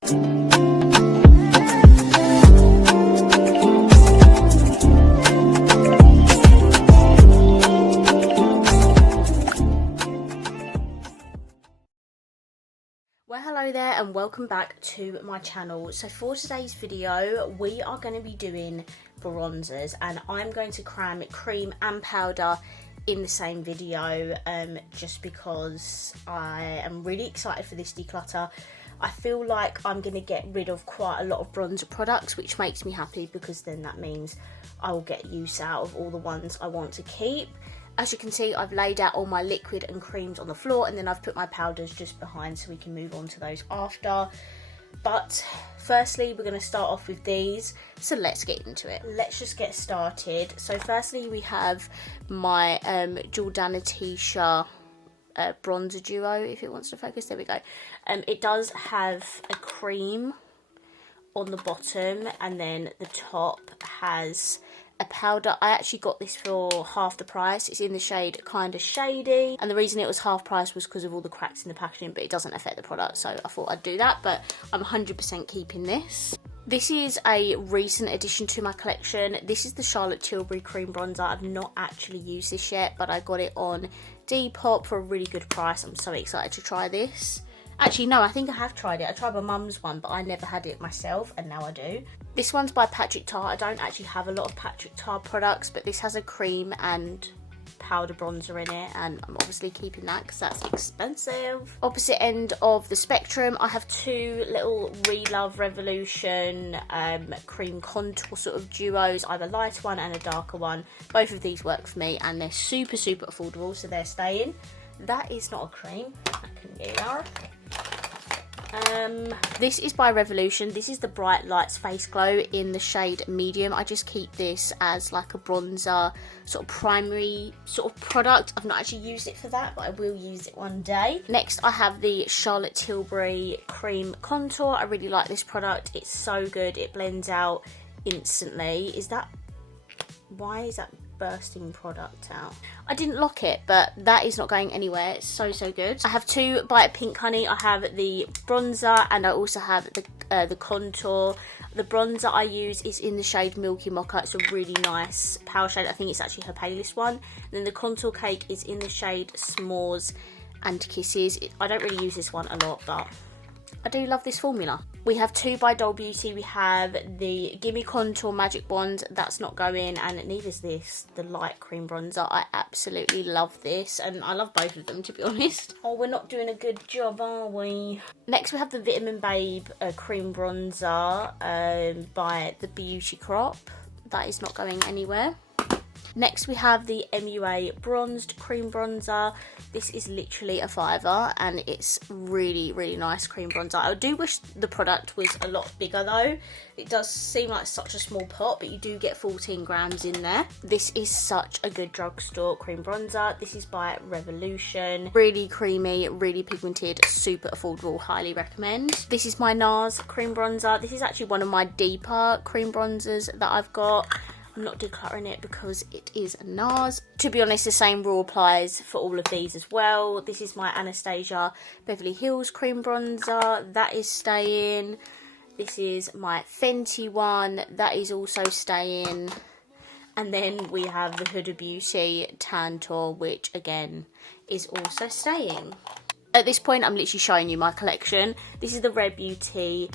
Well, hello there and welcome back to my channel. So for today's video we are going to be doing bronzers, and I'm going to cram cream and powder in the same video just because I am really excited for this declutter. I feel like I'm going to get rid of quite a lot of bronzer products, which makes me happy because then that means I will get use out of all the ones I want to keep. As you can see, I've laid out all my liquid and creams on the floor, and then I've put my powders just behind so we can move on to those after. But firstly, we're going to start off with these, so let's get into it. Let's just get started. So firstly, we have my Jordana Shah bronzer duo, if it wants to focus. There we go. It does have a cream on the bottom, and then the top has a powder. I actually got this for half the price. It's in the shade Kinda Shady, and the reason it was half price was because of all the cracks in the packaging, but it doesn't affect the product, so I thought I'd do that. But I'm 100% keeping this. This is a recent addition to my collection. This is the Charlotte Tilbury cream bronzer. I've not actually used this yet, but I got it on Depop for a really good price. I'm so excited to try this. Actually, no, I think I have tried it. I tried my mum's one, but I never had it myself, and now I do. This one's by Patrick Ta. I don't actually have a lot of Patrick Ta products, but this has a cream and powder bronzer in it, and I'm obviously keeping that because that's expensive. Opposite end of the spectrum, I have two little Relove Revolution cream contour sort of duos, either a lighter one and a darker one. Both of these work for me, and they're super affordable, so they're staying. That is not a cream. I can get out. This is by Revolution. This is the Bright Lights Face Glow in the shade medium. I just keep this as like a bronzer sort of primary sort of product. I've not actually used it for that, but I will use it one day. Next I have the Charlotte Tilbury cream contour. I really like this product. It's so good. It blends out instantly. Why is that bursting product out? I didn't lock it, but that is not going anywhere. It's so good. I have two by Pink Honey. I have the bronzer and I also have the contour. The bronzer I use is in the shade Milky Mocha. It's a really nice power shade. I think it's actually her palest one. And then the contour cake is in the shade S'mores and Kisses. I don't really use this one a lot, but I do love this formula. We have two by Doll Beauty. We have the Gimme Contour Magic Wand. That's not going, and neither is this, the light cream bronzer. I absolutely love this, and I love both of them, to be honest. Oh, we're not doing a good job, are we? Next we have the Vitamin Babe cream bronzer by the Beauty Crop. That is not going anywhere. Next we have the MUA Bronzed Cream Bronzer. This is literally a £5 and it's really nice cream bronzer. I do wish the product was a lot bigger though. It does seem like such a small pot, but you do get 14 grams in there. This is such a good drugstore cream bronzer. This is by Revolution. Really creamy, really pigmented, super affordable, highly recommend. This is my NARS cream bronzer. This is actually one of my deeper cream bronzers that I've got. I'm not decluttering it because it is NARS. To be honest, the same rule applies for all of these as well. This is my Anastasia Beverly Hills cream bronzer. That is staying. This is my Fenty one. That is also staying. And then we have the Huda Beauty Tantour, which again is also staying. At this point, I'm literally showing you my collection. This is the Rare Beauty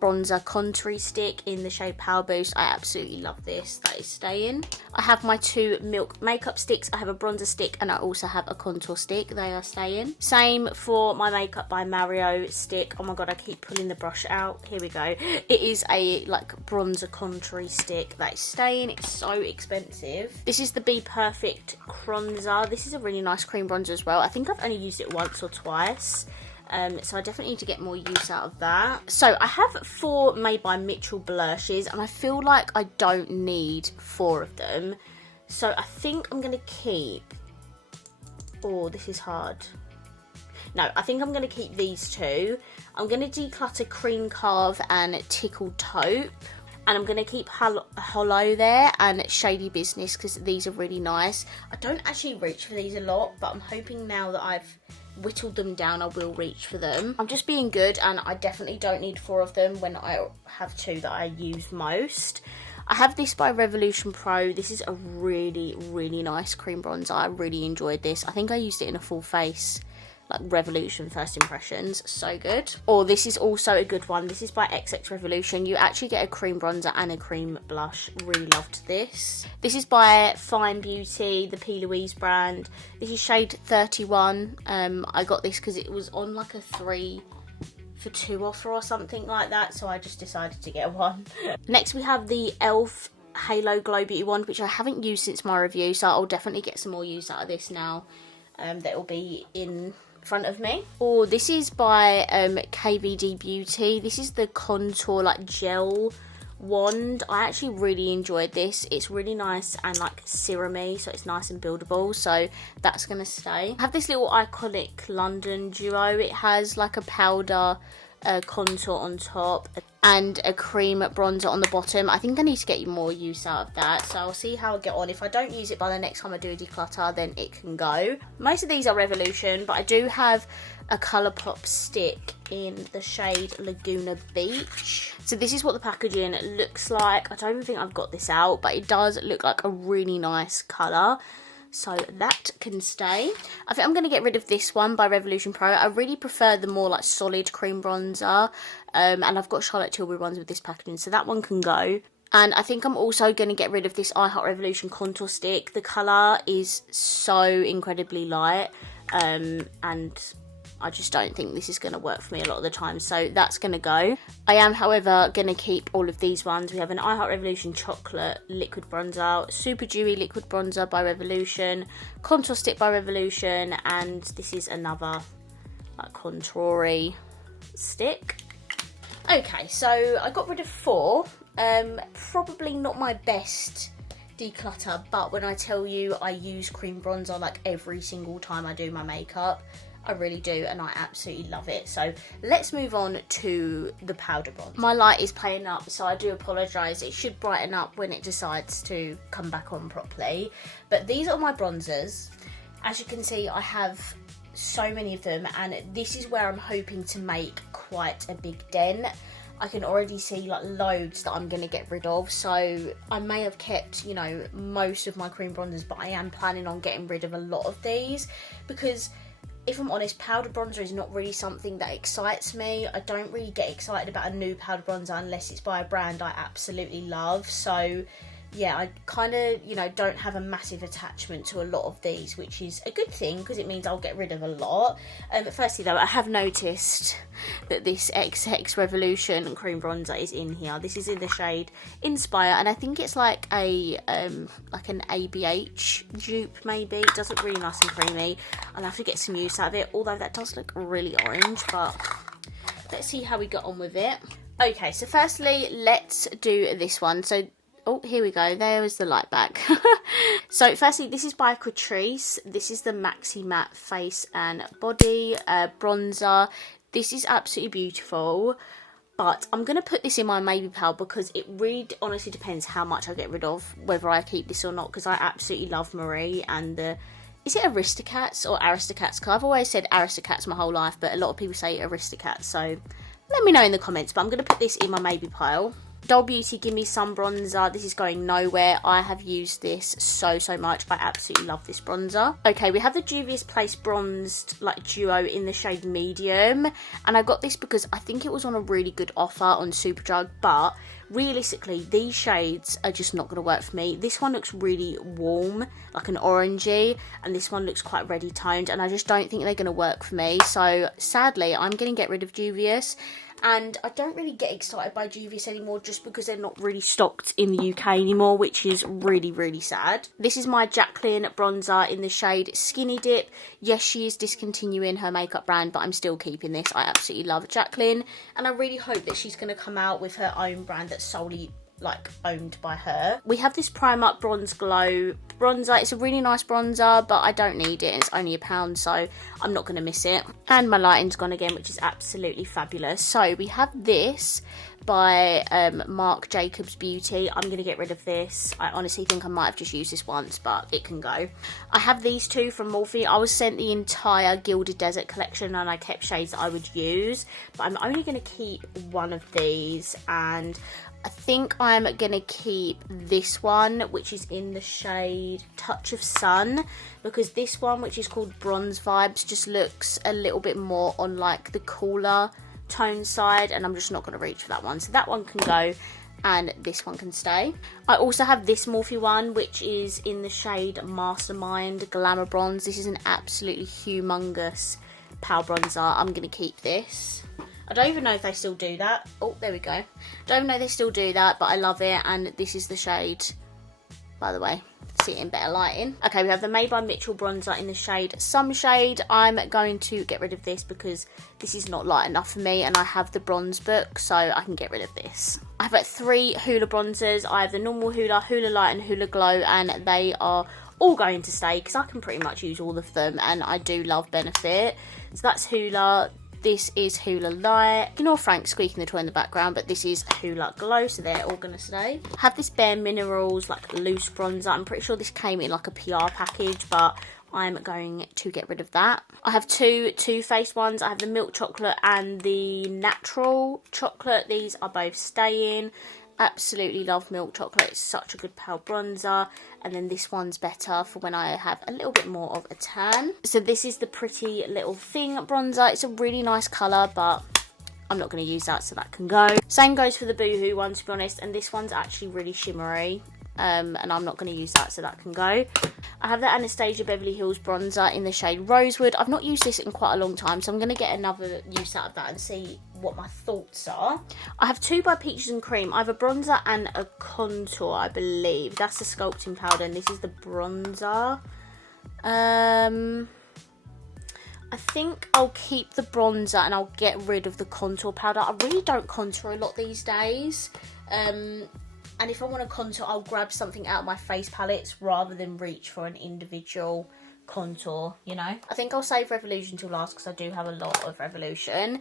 bronzer contour stick in the shade Power Boost. I absolutely love this. That is staying. I have my two Milk makeup sticks. I have a bronzer stick and I also have a contour stick. They are staying. Same for my Makeup by Mario stick. Oh my god, I keep pulling the brush out. Here we go. It is a like bronzer contour stick that is staying. It's so expensive. This is the Be Perfect Bronzer. This is a really nice cream bronzer as well. I think I've only used it once or twice. So I definitely need to get more use out of that. So I have 4 Made by Mitchell blushes and I feel like I don't need 4 of them. So I think I'm going to keep... Oh, this is hard. No, I think I'm going to keep these 2. I'm going to declutter Cream Carve and Tickled Taupe. And I'm going to keep Hollow there and Shady Business because these are really nice. I don't actually reach for these a lot, but I'm hoping now that I've whittled them down, I will reach for them. I'm just being good, and I definitely don't need 4 of them when I have 2 that I use most. I have this by Revolution Pro. This is a really, really nice cream bronzer. I really enjoyed this. I think I used it in a full face, like Revolution First Impressions. So good. Or this is also a good one. This is by XX Revolution. You actually get a cream bronzer and a cream blush. Really loved this. This is by Fine Beauty, the P. Louise brand. This is shade 31. I got this because it was on like a 3 for 2 offer or something like that, so I just decided to get one. Next we have the ELF Halo Glow Beauty wand, which I haven't used since my review, so I'll definitely get some more use out of this now that will be in front of me. Oh, this is by KVD Beauty. This is the contour like gel wand. I actually really enjoyed this. It's really nice and like serumy, so it's nice and buildable, so that's gonna stay. I have this little iconic London duo. It has like a powder contour on top and a cream bronzer on the bottom. I think I need to get more use out of that, so I'll see how I get on. If I don't use it by the next time I do a declutter, then it can go. Most of these are Revolution, but I do have a Colourpop stick in the shade Laguna Beach. So this is what the packaging looks like. I don't even think I've got this out, but it does look like a really nice colour, so that can stay. I think I'm going to get rid of this one by Revolution Pro. I really prefer the more like solid cream bronzer, and I've got Charlotte Tilbury ones with this packaging, so that one can go. And I think I'm also going to get rid of this I Heart Revolution contour stick. The colour is so incredibly light, and I just don't think this is going to work for me a lot of the time, so that's going to go. I am, however, going to keep all of these ones. We have an I Heart Revolution Chocolate Liquid Bronzer, Super Dewy Liquid Bronzer by Revolution, Contour Stick by Revolution, and this is another like contoury stick. Okay, so I got rid of 4. Probably not my best declutter, but when I tell you I use cream bronzer like every single time I do my makeup, I really do, and I absolutely love it. So let's move on to the powder bronzer. My light is playing up, so I do apologise. It should brighten up when it decides to come back on properly. But these are my bronzers. As you can see, I have so many of them, and this is where I'm hoping to make quite a big dent. I can already see like loads that I'm going to get rid of, so I may have kept, you know, most of my cream bronzers, but I am planning on getting rid of a lot of these because, if I'm honest, powder bronzer is not really something that excites me. I don't really get excited about a new powder bronzer unless it's by a brand I absolutely love. So yeah, I kind of, you know, don't have a massive attachment to a lot of these, which is a good thing because it means I'll get rid of a lot. Firstly though, I have noticed that this XX Revolution cream bronzer is in here. This is in the shade Inspire, and I think it's like a like an ABH dupe maybe. It does look really nice and creamy. I'll have to get some use out of it, although that does look really orange, but let's see how we got on with it. Okay, so firstly, let's do this one. So oh, here we go. There was the light back. So firstly, this is by Catrice. This is the Maxi Matte Face and Body bronzer. This is absolutely beautiful, but I'm going to put this in my maybe pile because it really honestly depends how much I get rid of, whether I keep this or not, because I absolutely love Marie and the... Is it Aristocats or Aristocats? Because I've always said Aristocats my whole life, but a lot of people say Aristocats, so let me know in the comments. But I'm going to put this in my maybe pile. Doll Beauty Give Me Some bronzer. This is going nowhere. I have used this so much. I absolutely love this bronzer. Okay, we have the Juvia's Place bronzed like duo in the shade Medium, and I got this because I think it was on a really good offer on Superdrug, but realistically these shades are just not going to work for me. This one looks really warm, like an orangey, and this one looks quite reddy toned, and I just don't think they're going to work for me. So sadly, I'm going to get rid of Juvia's. And I don't really get excited by Juvia's anymore just because they're not really stocked in the UK anymore, which is really sad. This is my Jacqueline bronzer in the shade Skinny Dip. Yes, she is discontinuing her makeup brand, but I'm still keeping this. I absolutely love Jacqueline, and I really hope that she's going to come out with her own brand that's solely like owned by her. We have this Primark Bronze Glow bronzer. It's a really nice bronzer, but I don't need it. It's only £1, so I'm not going to miss it. And my lighting's gone again, which is absolutely fabulous. So we have this by Marc Jacobs Beauty. I'm going to get rid of this. I honestly think I might have just used this once, but it can go. I have these two from Morphe. I was sent the entire Gilded Desert collection and I kept shades that I would use, but I'm only going to keep one of these, and I think I'm going to keep this one, which is in the shade Touch of Sun, because this one, which is called Bronze Vibes, just looks a little bit more on like the cooler tone side, and I'm just not going to reach for that one. So that one can go, and this one can stay. I also have this Morphe one, which is in the shade Mastermind Glamour Bronze. This is an absolutely humongous power bronzer. I'm going to keep this. I don't even know if they still do that. Oh, there we go. Don't even know if they still do that, but I love it. And this is the shade, by the way. See it in better lighting. Okay, we have the Made by Mitchell bronzer in the shade Sunshade. I'm going to get rid of this because this is not light enough for me, and I have the bronze book, so I can get rid of this. I have 3 Hoola bronzers. I have the normal Hoola, Hoola Light and Hoola Glow, and they are all going to stay because I can pretty much use all of them, and I do love Benefit. So that's Hoola. This is Hoola Light. Ignore Frank squeaking the toy in the background, but this is Hoola Glow, so they're all going to stay. I have this Bare Minerals, like loose bronzer. I'm pretty sure this came in like a PR package, but I'm going to get rid of that. I have 2 Too Faced ones. I have the Milk Chocolate and the Natural Chocolate. These are both staying. Absolutely love Milk Chocolate. It's such a good pale bronzer. And then this one's better for when I have a little bit more of a tan. So this is the Pretty Little Thing bronzer. It's a really nice colour, but I'm not going to use that, so that can go. Same goes for the Boohoo one, to be honest. And this one's actually really shimmery. And I'm not going to use that, so that can go. I have the Anastasia Beverly Hills bronzer in the shade Rosewood. I've not used this in quite a long time, so I'm going to get another use out of that and see what my thoughts are. I have 2 by Peaches and Cream. I have a bronzer and a contour, I believe. That's the sculpting powder, and this is the bronzer. I think I'll keep the bronzer and I'll get rid of the contour powder. I really don't contour a lot these days. And if I want to contour, I'll grab something out of my face palettes rather than reach for an individual contour, you know. I think I'll save Revolution till last because I do have a lot of Revolution.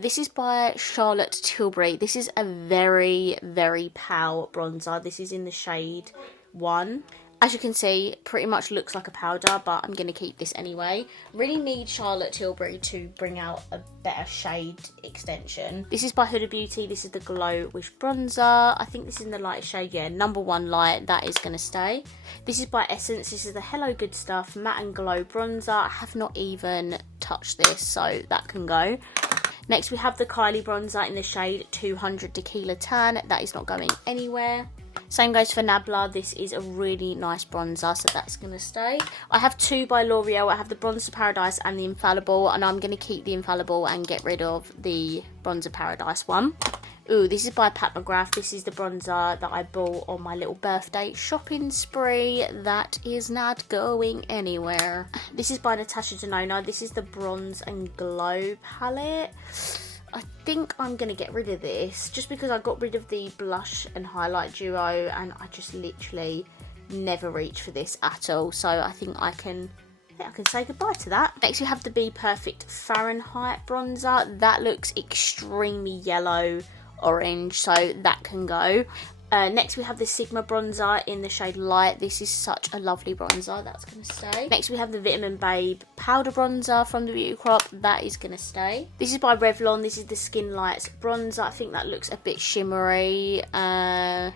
This is by Charlotte Tilbury. This is a very, very pale bronzer. This is in the shade 1. As you can see, pretty much looks like a powder, but I'm going to keep this anyway. Really need Charlotte Tilbury to bring out a better shade extension. This is by Huda Beauty. This is the Glow Wish bronzer. I think this is in the lightest shade. Yeah, number 1 light. That is going to stay. This is by Essence. This is the Hello Good Stuff Matte and Glow bronzer. I have not even touched this, so that can go. Next, we have the Kylie bronzer in the shade 200 Tequila Tan. That is not going anywhere. Same goes for Nabla. This is a really nice bronzer, so that's going to stay. I have 2 by L'Oreal. I have the Bronzer Paradise and the Infallible, and I'm going to keep the Infallible and get rid of the Bronzer Paradise one. Ooh, this is by Pat McGrath. This is the bronzer that I bought on my little birthday shopping spree. That is not going anywhere. This is by Natasha Denona. This is the Bronze and Glow palette. I think I'm going to get rid of this just because I got rid of the blush and highlight duo and I just literally never reach for this at all. So I think I can say goodbye to that. Next we have the Be Perfect Fahrenheit bronzer. That looks extremely yellow orange, so that can go. Next we have the Sigma bronzer in the shade Light. This is such a lovely bronzer. That's going to stay. Next we have the Vitamin Babe powder bronzer from the Beauty Crop. That is going to stay. This is by Revlon. This is the Skin Lights bronzer. I think that looks a bit shimmery. Yeah,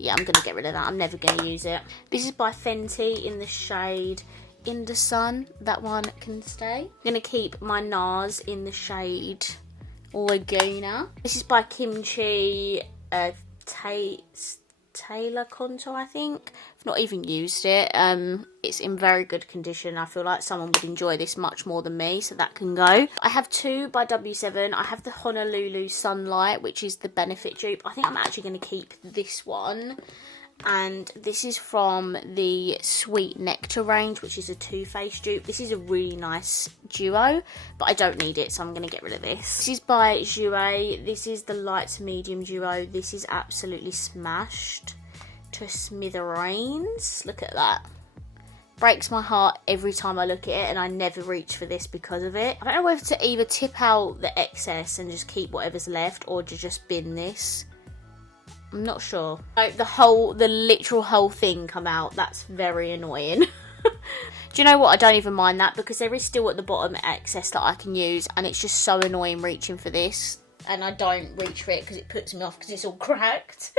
I'm going to get rid of that. I'm never going to use it. This is by Fenty in the shade In the Sun. That one can stay. I'm going to keep my NARS in the shade Laguna. This is by Kimchi Taylor Contour, I think. I've not even used it. It's in very good condition. I feel like someone would enjoy this much more than me, so that can go. I have 2 by W7. I have the Honolulu Sunlight, which is the Benefit dupe. I think I'm actually going to keep this one. And this is from the Sweet Nectar range, which is a Too Faced dupe. This is a really nice duo, but I don't need it, so I'm going to get rid of this. This is by Jouer. This is the light to medium duo. This is absolutely smashed to smithereens. Look at that. Breaks my heart every time I look at it, and I never reach for this because of it. I don't know whether to either tip out the excess and just keep whatever's left, or to just bin this. I'm not sure. Like the literal whole thing come out. That's very annoying. Do you know what? I don't even mind that, because there is still at the bottom excess that I can use, and it's just so annoying reaching for this. And I don't reach for it because it puts me off because it's all cracked.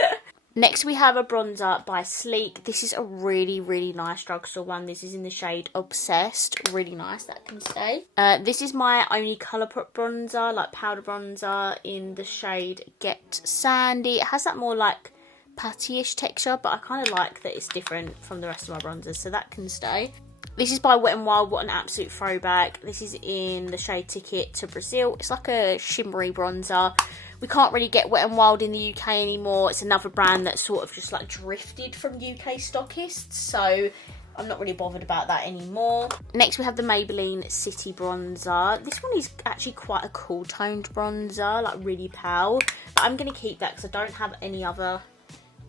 Next we have a bronzer by Sleek. This is a really, really nice drugstore one. This is in the shade Obsessed. Really nice, that can stay. This is my only Colourpop bronzer, like powder bronzer, in the shade Get Sandy. It has that more like patty-ish texture, but I kind of like that it's different from the rest of my bronzers, so that can stay. This is by Wet n Wild. What an absolute throwback. This is in the shade Ticket to Brazil. It's like a shimmery bronzer. We can't really get Wet n Wild in the UK anymore. It's another brand that sort of just like drifted from UK stockists, so I'm not really bothered about that anymore. Next we have the Maybelline City Bronzer. This one is actually quite a cool toned bronzer, like really pale. But I'm going to keep that because I don't have any other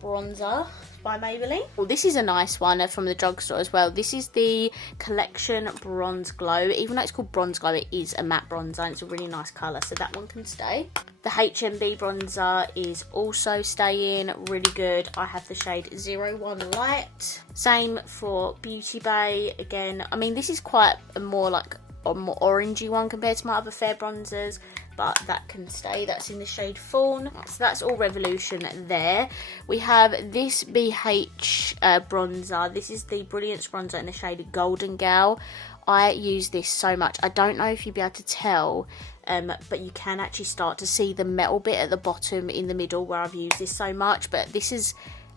bronzer by Maybelline. Well, this is a nice one from the drugstore as well. This is the Collection Bronze Glow. Even though it's called Bronze Glow, it is a matte bronzer and it's a really nice colour, so that one can stay. The HMB bronzer is also staying, really good. I have the shade 01 Light. Same for Beauty Bay. Again, I mean, this is quite a more like a more orangey one compared to my other fair bronzers, but that can stay. That's in the shade Fawn. So that's all Revolution there. We have this BH bronzer. This is the Brilliance bronzer in the shade Golden Gal. I use this so much. I don't know if you'll be able to tell, but you can actually start to see the metal bit at the bottom in the middle where I've used this so much, but this has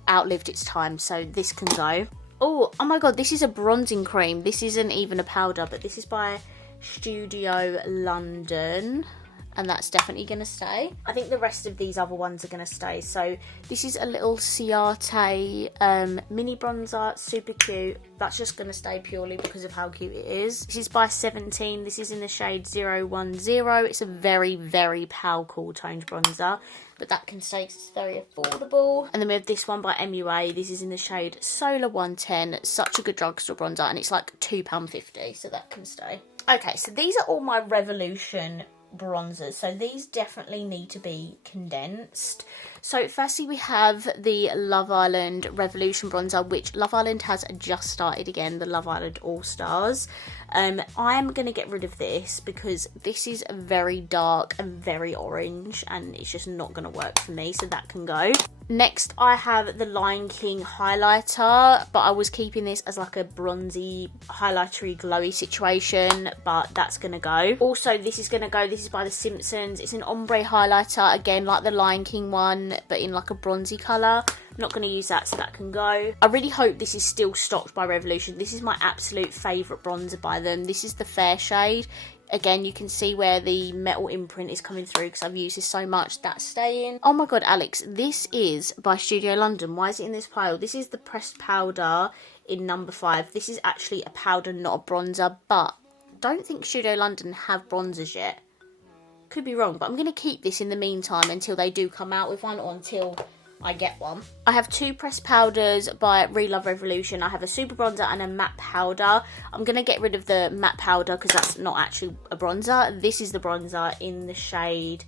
outlived its time, so this can go. Oh my god, this is a bronzing cream. This isn't even a powder, but this is by Studio London, and that's definitely going to stay. I think the rest of these other ones are going to stay. So this is a little Ciate mini bronzer, super cute. That's just going to stay purely because of how cute it is. This is by 17. This is in the shade 010. It's a very, very pale, cool toned bronzer, but that can stay because it's very affordable. And then we have this one by MUA. This is in the shade Solar 110. Such a good drugstore bronzer, and it's like £2.50, so that can stay. Okay, so these are all my Revolution bronzers, so these definitely need to be condensed. So firstly we have the Love Island Revolution bronzer, which Love Island has just started again, the Love Island All Stars. I'm going to get rid of this because this is very dark and very orange, and it's just not going to work for me, so that can go. Next I have the Lion King highlighter, but I was keeping this as like a bronzy, highlightery, glowy situation, but that's going to go. Also, this is going to go. This is by The Simpsons. It's an ombre highlighter, again like the Lion King one, but in like a bronzy colour. I'm not going to use that, so that can go. I really hope this is still stocked by Revolution. This is my absolute favourite bronzer by them. This is the fair shade. Again, you can see where the metal imprint is coming through because I've used this so much. That's staying. Oh my god, Alex, this is by Studio London. Why is it in this pile? This is the pressed powder in number 5. This is actually a powder, not a bronzer, but I don't think Studio London have bronzers yet. Could be wrong, but I'm going to keep this in the meantime until they do come out with one, or until I get one. I have 2 pressed powders by Relove Revolution. I have a super bronzer and a matte powder. I'm going to get rid of the matte powder because that's not actually a bronzer. This is the bronzer in the shade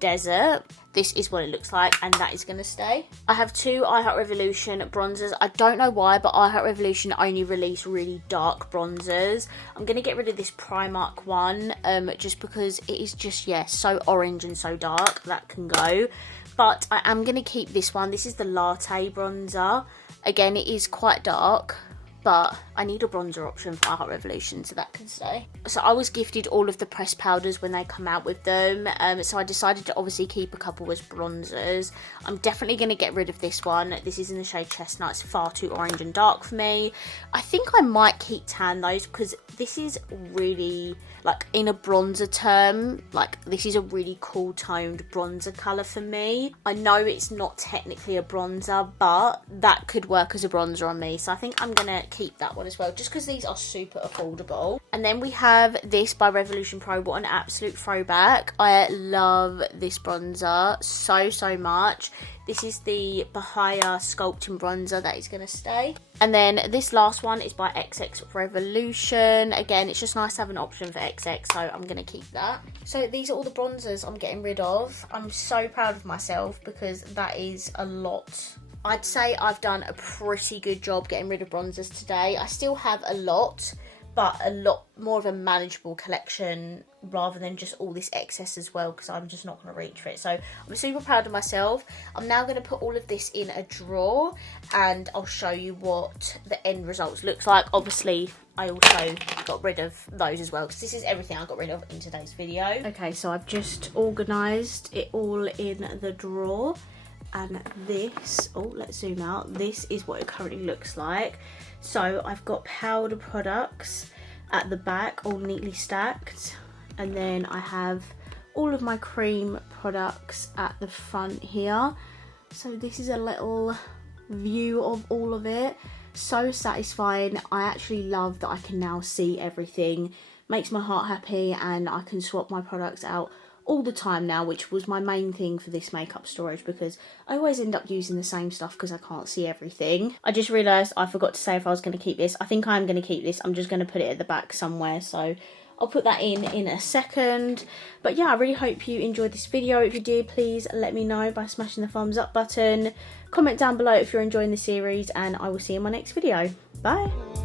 Desert. This is what it looks like, and that is going to stay. I have 2 I Heart Revolution bronzers. I don't know why, but I Heart Revolution only release really dark bronzers. I'm going to get rid of this Primark one, just because it is just, yeah, so orange and so dark. That can go. But I am going to keep this one. This is the Latte bronzer. Again, it is quite dark. but I need a bronzer option for My Heart Revolution, so that can stay. So I was gifted all of the pressed powders when they come out with them, so I decided to obviously keep a couple as bronzers. I'm definitely going to get rid of this one. This is in the shade Chestnut. It's far too orange and dark for me. I think I might keep tan those, because this is really, like, in a bronzer term, like, this is a really cool toned bronzer colour for me. I know it's not technically a bronzer, but that could work as a bronzer on me, so I think I'm gonna keep that one as well, just because these are super affordable. And then we have this by Revolution Pro. What an absolute throwback. I love this bronzer so much. This is the Bahia Sculpting Bronzer that is going to stay. And then this last one is by XX Revolution. Again, it's just nice to have an option for XX, so I'm going to keep that. So these are all the bronzers I'm getting rid of. I'm so proud of myself because that is a lot. I'd say I've done a pretty good job getting rid of bronzers today. I still have a lot, but a lot more of a manageable collection rather than just all this excess as well, because I'm just not going to reach for it. So I'm super proud of myself. I'm now going to put all of this in a drawer and I'll show you what the end results looks like. Obviously, I also got rid of those as well, because this is everything I got rid of in today's video. Okay, so I've just organised it all in the drawer, and this, oh, let's zoom out. This is what it currently looks like. So I've got powder products at the back, all neatly stacked. And then I have all of my cream products at the front here. So this is a little view of all of it. So satisfying. I actually love that I can now see everything. Makes my heart happy, and I can swap my products out all the time now, which was my main thing for this makeup storage, because I always end up using the same stuff because I can't see everything. I just realised I forgot to say if I was going to keep this. I think I'm going to keep this. I'm just going to put it at the back somewhere, so I'll put that in a second. But yeah, I really hope you enjoyed this video. If you did, please let me know by smashing the thumbs up button. Comment down below if you're enjoying the series, and I will see you in my next video. Bye!